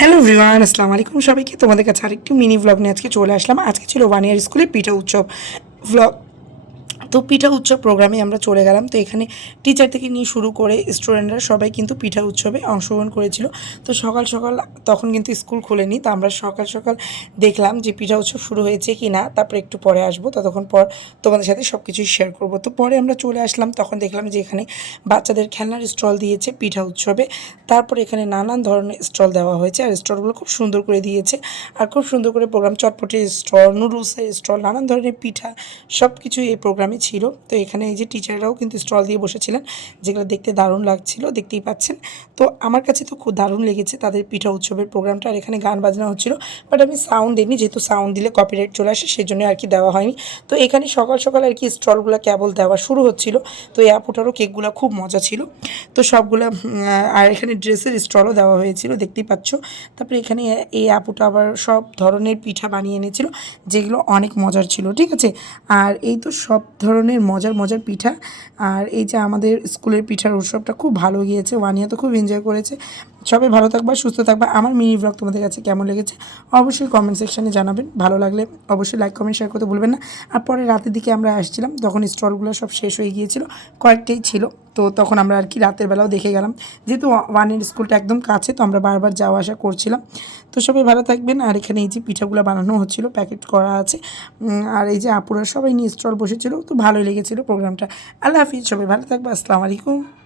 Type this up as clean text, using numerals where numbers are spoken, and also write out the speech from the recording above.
Hello everyone, আসসালামু আলাইকুম সবাইকে। তোমাদের কাছে আরেকটি মিনি ভ্লগ নিয়ে আজকে চলে আসলাম। আজকে ছিল 1 ইয়ার স্কুলে পিঠা উৎসব ভ্লগ। তো পিঠা উৎসব প্রোগ্রামে আমরা চলে গেলাম। তো এখানে টিচার থেকে নিয়ে শুরু করে স্টুডেন্টরা সবাই কিন্তু পিঠা উৎসবে অংশগ্রহণ করেছিল। তো সকাল সকাল তখন কিন্তু স্কুল খোলেনি, তো আমরা সকাল সকাল দেখলাম যে পিঠা উৎসব শুরু হয়েছে কি না। তারপরে একটু পরে আসবো, ততক্ষণ পর তোমাদের সাথে সব কিছুই শেয়ার করবো। তো পরে আমরা চলে আসলাম, তখন দেখলাম যে এখানে বাচ্চাদের খেলনার স্টল দিয়েছে পিঠা উৎসবে। তারপরে এখানে নানান ধরনের স্টল দেওয়া হয়েছে, আর স্টলগুলো খুব সুন্দর করে দিয়েছে, আর খুব সুন্দর করে প্রোগ্রাম, চটপটির স্টল, নুডলসের স্টল, নানান ধরনের পিঠা সব কিছুই এই প্রোগ্রামে ছিল। তো এখানে এই যে টিচাররাও কিন্তু স্টল দিয়ে বসেছিলেন, যেগুলো দেখতে দারুণ লাগছিল, দেখতেই পাচ্ছেন। তো আমার কাছে তো খুব দারুণ লেগেছে তাদের পিঠা উৎসবের প্রোগ্রামটা। আর এখানে গান বাজনা হচ্ছিল, বাট আমি সাউন্ড দিইনি, যেহেতু সাউন্ড দিলে কপিরাইট চলে আসে, সেই জন্য আর কি দেওয়া হয়নি। তো এখানে সকাল সকাল আর কি স্টলগুলো কেবল দেওয়া শুরু হচ্ছিল। তো এই আপুটারও কেকগুলো খুব মজা ছিল। তো সবগুলো আর এখানে ড্রেসের স্টলও দেওয়া হয়েছিল, দেখতেই পাচ্ছ। তারপরে এখানে এই আপুটা আবার সব ধরনের পিঠা বানিয়ে এনেছিল, যেগুলো অনেক মজার ছিল, ঠিক আছে। আর এই তো সব ধরনের মজার মজার পিঠা। আর এই যে আমাদের স্কুলের পিঠার উৎসবটা খুব ভালো গিয়েছে, 1 ইয়ার তো খুব এনজয় করেছে। সবাই ভালো থাকবা, সুস্থ থাকবা। আমার মিনি ব্লগ তোমাদের কাছে কেমন লেগেছে অবশ্যই কমেন্ট সেকশানে জানাবেন। ভালো লাগলে অবশ্যই লাইক কমেন্ট শেয়ার করতে ভুলবেন না। আর পরে রাতের দিকে আমরা আসছিলাম, তখন স্টলগুলো সব শেষ হয়ে গিয়েছিল, কয়েকটাই ছিল। তো তখন আমরা আর কি রাতের বেলাও দেখে গেলাম, যেহেতু 1 ইয়ার স্কুলটা একদম কাছে, তো আমরা বারবার যাওয়া আসা করছিলাম। তো সবাই ভালো থাকবেন। আর এখানে এই যে পিঠাগুলো বানানো হচ্ছিল, প্যাকেট করা আছে। আর এই যে আপুরা সবাই নিয়ে স্টল বসেছিল, তো ভালোই লেগেছিলো প্রোগ্রামটা। আল্লাহ হাফিজ, সবাই ভালো থাকবে, আসসালামু আলাইকুম।